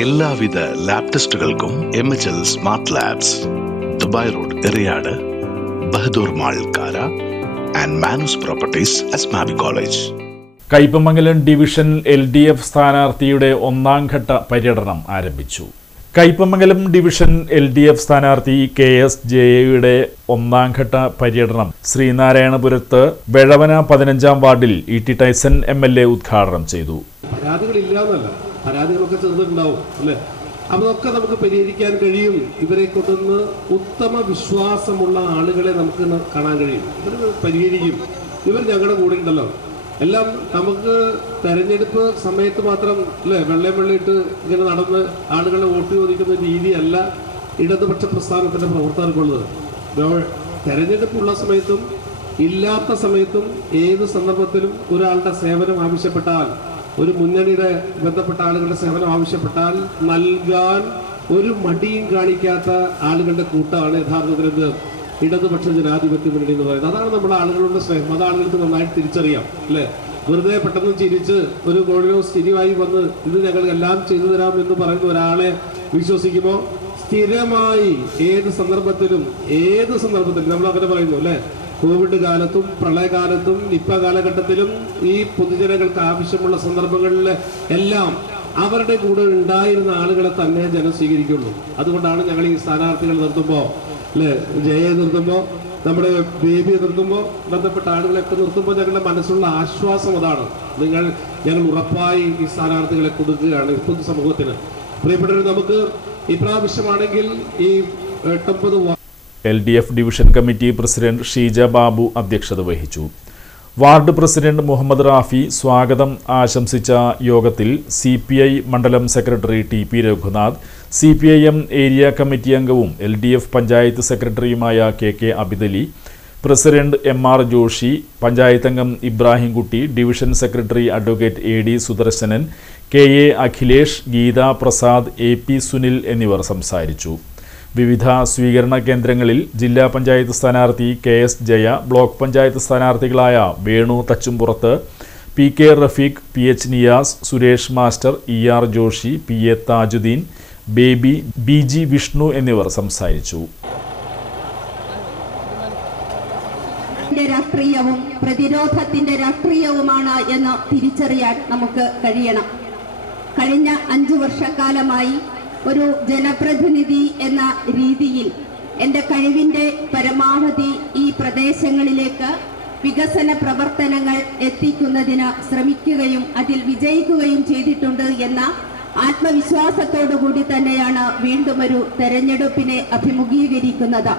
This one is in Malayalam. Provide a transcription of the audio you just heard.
എല്ലാവിധ ലാബ് ടെസ്റ്റുകൾക്കും MHL smart labs, Dubai road, Eriyad, Bahadur mall, Kara and Manoos properties, Asmabi college. Kaipamangalam division LDF സ്ഥാനാർത്ഥിയുടെ ഒന്നാം ഘട്ട പര്യടനം ആരംഭിച്ചു. കയ്പമംഗലം ഡിവിഷൻ LDF സ്ഥാനാർത്ഥി KS ജയയുടെ ഒന്നാം ഘട്ട പര്യടനം ശ്രീനാരായണപുരത്ത് വെഴവന 15-ാം വാർഡിൽ ET ടൈസൺ MLA ഉദ്ഘാടനം ചെയ്തു. പരാതികളൊക്കെ ചെറുതുണ്ടാവും അല്ലേ, അതൊക്കെ നമുക്ക് പരിഹരിക്കാൻ കഴിയും. ഇവരെ കൊണ്ടുവന്ന് ഉത്തമ വിശ്വാസമുള്ള ആളുകളെ നമുക്ക് കാണാൻ കഴിയും. ഇവർ പരിഹരിക്കും. ഇവർ ഞങ്ങളുടെ കൂടെ ഉണ്ടല്ലോ. എല്ലാം നമുക്ക് തെരഞ്ഞെടുപ്പ് സമയത്ത് മാത്രം അല്ലേ വെള്ളയിട്ട് ഇങ്ങനെ നടന്ന് ആളുകളെ വോട്ട് ചോദിക്കുന്ന രീതിയല്ല ഇടതുപക്ഷ പ്രസ്ഥാനത്തിൻ്റെ പ്രവർത്തകർക്കുള്ളത്. തെരഞ്ഞെടുപ്പുള്ള സമയത്തും ഇല്ലാത്ത സമയത്തും ഏത് സന്ദർഭത്തിലും ഒരാളുടെ സേവനം ആവശ്യപ്പെട്ടാൽ, ഒരു മുന്നണിയുടെ ബന്ധപ്പെട്ട ആളുകളുടെ സേവനം ആവശ്യപ്പെട്ടാൽ നൽകാൻ ഒരു മടിയും കാണിക്കാത്ത ആളുകളുടെ കൂട്ടമാണ് യഥാർത്ഥത്തിൽ ഇടതുപക്ഷ ജനാധിപത്യ മുന്നണി എന്ന് പറയുന്നത്. അതാണ് നമ്മുടെ ആളുകളുടെ സ്നേഹം. അത് ആളുകൾക്ക് നന്നായിട്ട് തിരിച്ചറിയാം അല്ലേ. വെറുതെ പെട്ടെന്ന് ചിരിച്ച് ഒരു ഗോൾഡോ സ്ഥിരമായി വന്ന് ഇത് ഞങ്ങൾ എല്ലാം ചെയ്തു തരാം എന്ന് പറയുന്ന ഒരാളെ വിശ്വസിക്കുമ്പോൾ സ്ഥിരമായി ഏത് സന്ദർഭത്തിലും നമ്മൾ അങ്ങനെ പറയുന്നു അല്ലേ, കോവിഡ് കാലത്തും പ്രളയകാലത്തും നിപ്പ കാലഘട്ടത്തിലും ഈ പൊതുജനങ്ങൾക്ക് ആവശ്യമുള്ള സന്ദർഭങ്ങളിൽ എല്ലാം അവരുടെ കൂടെ ഉണ്ടായിരുന്ന ആളുകളെ തന്നെ ജനം സ്വീകരിക്കുള്ളൂ. അതുകൊണ്ടാണ് ഞങ്ങൾ ഈ സ്ഥാനാർത്ഥികൾ നിർത്തുമ്പോൾ അല്ലേ, ജയയെ നിർത്തുമ്പോൾ, നമ്മുടെ ബേബിയെ നിർത്തുമ്പോൾ, ബന്ധപ്പെട്ട ആളുകളെയൊക്കെ നിർത്തുമ്പോൾ ഞങ്ങളുടെ മനസ്സുള്ള ആശ്വാസം അതാണ്. ഞങ്ങൾ ഉറപ്പായി ഈ സ്ഥാനാർത്ഥികളെ കൊടുക്കുകയാണ് പൊതുസമൂഹത്തിന്. പ്രിയപ്പെട്ടവർ, നമുക്ക് ഇപ്രാവശ്യമാണെങ്കിൽ ഈ 89 LDF division committee president Sheeja Babu അധ്യക്ഷത വഹിച്ചു. വാർഡ് പ്രസിഡന്റ് മുഹമ്മദ് റാഫി സ്വാഗതം ആശംസിച്ച യോഗത്തിൽ CPI മണ്ഡലം secretary TP Raghunath, CPIM area committee അംഗവും LDF പഞ്ചായത്ത് സെക്രട്ടറിയുമായ KK Abidali, president MR Joshi, panchayat അംഗം Ibrahimkutty, division secretary advocate AD Sudarshanan, KA Akhilesh, Geetha Prasad, AP Sunil എന്നിവർ സംസാരിച്ചു. വിവിധ സ്വീകരണ കേന്ദ്രങ്ങളിൽ ജില്ലാ പഞ്ചായത്ത് സ്ഥാനാർത്ഥി KS ജയ, ബ്ലോക്ക് പഞ്ചായത്ത് സ്ഥാനാർത്ഥികളായ Venu Thachumpurath, PK Rafeeq, PH Niyas, Suresh master, ER Joshi, PA Tajuddin, Baby, BG Vishnu എന്നിവർ സംസാരിച്ചു. രാഷ്ട്രീയവും പ്രതിരോധത്തിന്റെ രാഷ്ട്രീയവുമാണ് എന്ന് തിരിച്ചറിയാൻ നമുക്ക് കഴിയണം. കഴിഞ്ഞ 5 വർഷക്കാലമായി ഒരു ജനപ്രതിനിധി എന്ന രീതിയിൽ എൻ്റെ കഴിവിൻ്റെ പരമാവധി ഈ പ്രദേശങ്ങളിലേക്ക് വികസന പ്രവർത്തനങ്ങൾ എത്തിക്കുന്നതിന് ശ്രമിക്കുകയും അതിൽ വിജയിക്കുകയും ചെയ്തിട്ടുണ്ട് എന്ന ആത്മവിശ്വാസത്തോടു കൂടി തന്നെയാണ് വീണ്ടും ഒരു തെരഞ്ഞെടുപ്പിനെ അഭിമുഖീകരിക്കുന്നത്.